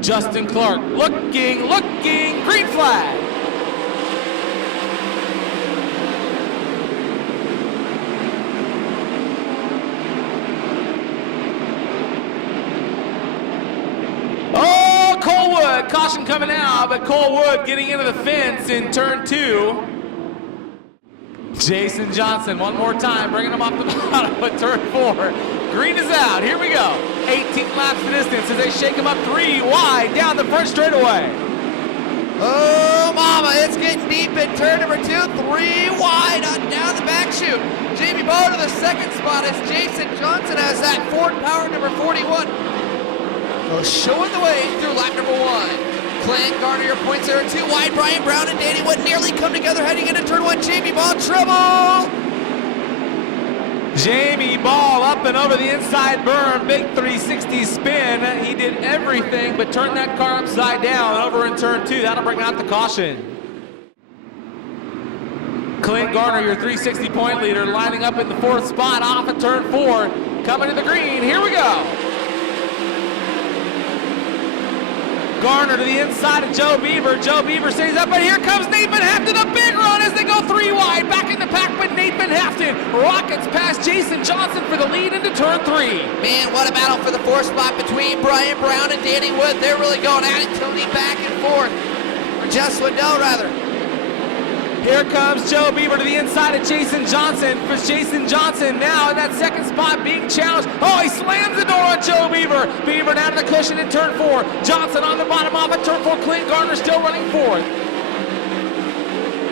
Justin Clark, looking, green flag. Oh, Colewood, caution coming out, but Colewood getting into the fence in turn 2. Jason Johnson, one more time, bringing him off the bottom of turn 4. Green is out, here we go. 18 laps the distance as they shake him up 3 wide down the front straightaway. Oh, mama, it's getting deep in turn number 2, 3 wide on down the back chute. Jamie Ball to the second spot as Jason Johnson has that Ford Power number 41. Well, showing the way through lap number 1. Clint Garner, your points there are 2 wide. Brian Brown and Danny Wood nearly come together heading into turn 1. Jamie Ball, trouble! Jamie Ball up and over the inside berm, big 360 spin. He did everything but turn that car upside down over in turn 2. That'll bring out the caution. Clint Garner, your 360 point leader, lining up in the 4th spot off of turn 4. Coming to the green, here we go. Garner to the inside of Joe Beaver. Joe Beaver stays up, but here comes Nate Van Haften, a big run as they go 3 wide. Back in the pack, but Nate Van Haften rockets past Jason Johnson for the lead into turn 3. Man, what a battle for the 4th spot between Brian Brown and Danny Wood. They're really going at it. Tony back and forth. Or Jess Waddell, rather. Here comes Joe Beaver to the inside of Jason Johnson. For Jason Johnson now in that 2nd spot being challenged. Oh, he slams the door on Joe Beaver. Beaver down to the cushion in turn 4. Johnson on the bottom off of turn 4. Clint Garner still running 4th.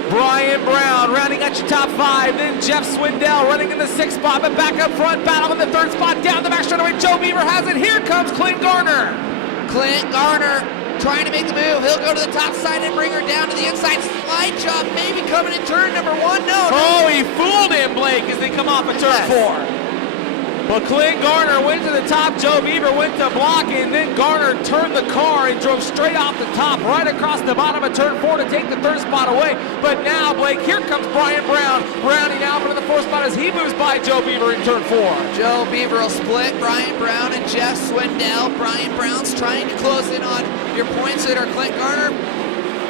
Brian Brown rounding at your top 5. Then Jeff Swindell running in the 6th spot, but back up front, battle in the 3rd spot. Down the back straightaway, Joe Beaver has it. Here comes Clint Garner. Clint Garner trying to make the move. He'll go to the top side and bring her down to the inside. Slide job maybe coming in turn number 1. No. Oh, he fooled him, Blake, as they come off of turn 4. But Clint Garner went to the top. Joe Beaver went to block, and then Garner turned the car and drove straight off the top, right across the bottom of turn 4 to take the 3rd spot away. But now, Blake, here comes Brian Brown. Browning out into the 4th spot as he moves by Joe Beaver in turn 4. Joe Beaver will split Brian Brown and Jeff Swindell. Brian Brown's trying to close in on your points leader, Clint Garner.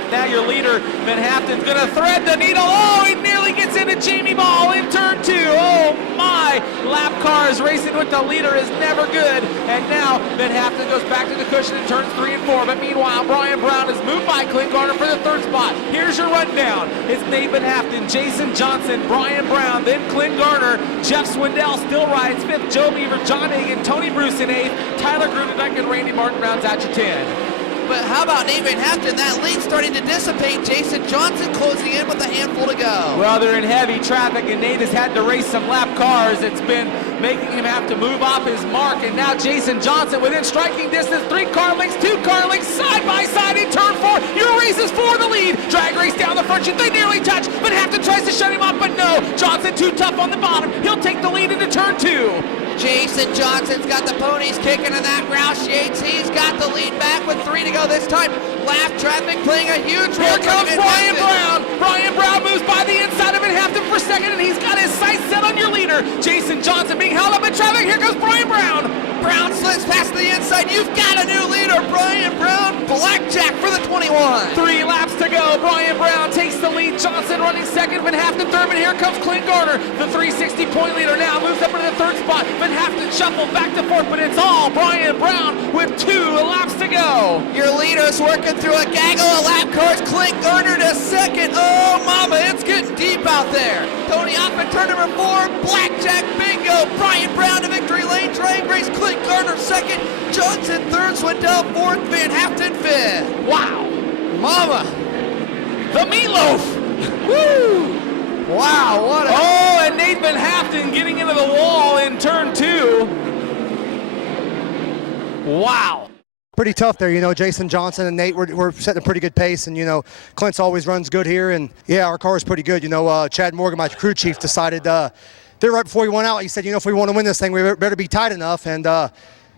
Now your leader, Van Haften's going to thread the needle. Oh, he nearly gets into Jamie Ball in turn 2. Oh, my. Lap cars racing with the leader is never good. And now Van Haften goes back to the cushion in turns 3 and 4. But meanwhile, Brian Brown is moved by Clint Garner for the 3rd spot. Here's your rundown. It's Nate Van Haften, Jason Johnson, Brian Brown, then Clint Garner. Jeff Swindell still rides 5th. Joe Beaver, John Hagan, Tony Bruce in 8th. Tyler Grunendijk and Randy Martin rounds out your 10. But how about Nate Van Haften? That lead starting to dissipate. Jason Johnson closing in with a handful to go. Well, they're in heavy traffic, and Nate has had to race some lap cars. It's been making him have to move off his mark. And now Jason Johnson within striking distance. 3 car lengths, 2 car lengths, side by side in turn 4. Your race is for the lead. Drag race down the front. They nearly touch, but Haften tries to shut him off, but no. Johnson too tough on the bottom. He'll take the lead into turn 2. Jason Johnson's got the ponies kicking in that Roush Yates. He's got the lead back with 3 to go this time. Lap traffic playing a huge role. Here comes Brian Brown. Brian Brown moves by the inside of Van Haften for 2nd, and he's got his sights set on your leader. Jason Johnson being held up in traffic. Here comes Brian Brown. Brown slits past the inside. You've got a new leader, Brian Brown. Blackjack for the 21. 3 laps to go. Brian Brown takes the lead. Johnson running 2nd. Van Haften 3rd. But here comes Clint Garner, the 360 point leader now. Moves up into the 3rd spot. Van Haften shuffled back to 4th, but it's all Brian Brown with 2 laps to go. Your leader's working through a gaggle of lap cars. Clint Garner to 2nd. Oh, mama, it's getting deep out there. Tony off in turn number 4. Blackjack bingo. Brian Brown to victory lane. Drag race. Clint Garner 2nd. Johnson 3rd. Swindell 4th. Van Haften 5th. Wow. Mama. The meatloaf. Woo. Wow, what a... Oh, and Nate Van Haften getting into the wall in turn 2. Wow. Pretty tough there, you know. Jason Johnson and Nate, we're setting a pretty good pace, and, you know, Clint's always runs good here, and, yeah, our car is pretty good. You know, Chad Morgan, my crew chief, decided there right before he went out, he said, you know, if we want to win this thing, we better be tight enough, and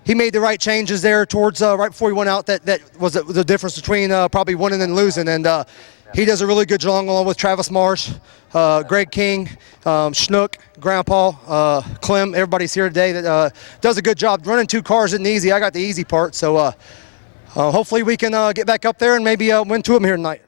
he made the right changes there towards right before he went out. That was the difference between probably winning and losing, and he does a really good job along with Travis Marsh, Greg King, Schnook, Grandpa, Clem. Everybody's here today that does a good job. Running 2 cars isn't easy. I got the easy part, so Hopefully we can get back up there and maybe win 2 of them here tonight.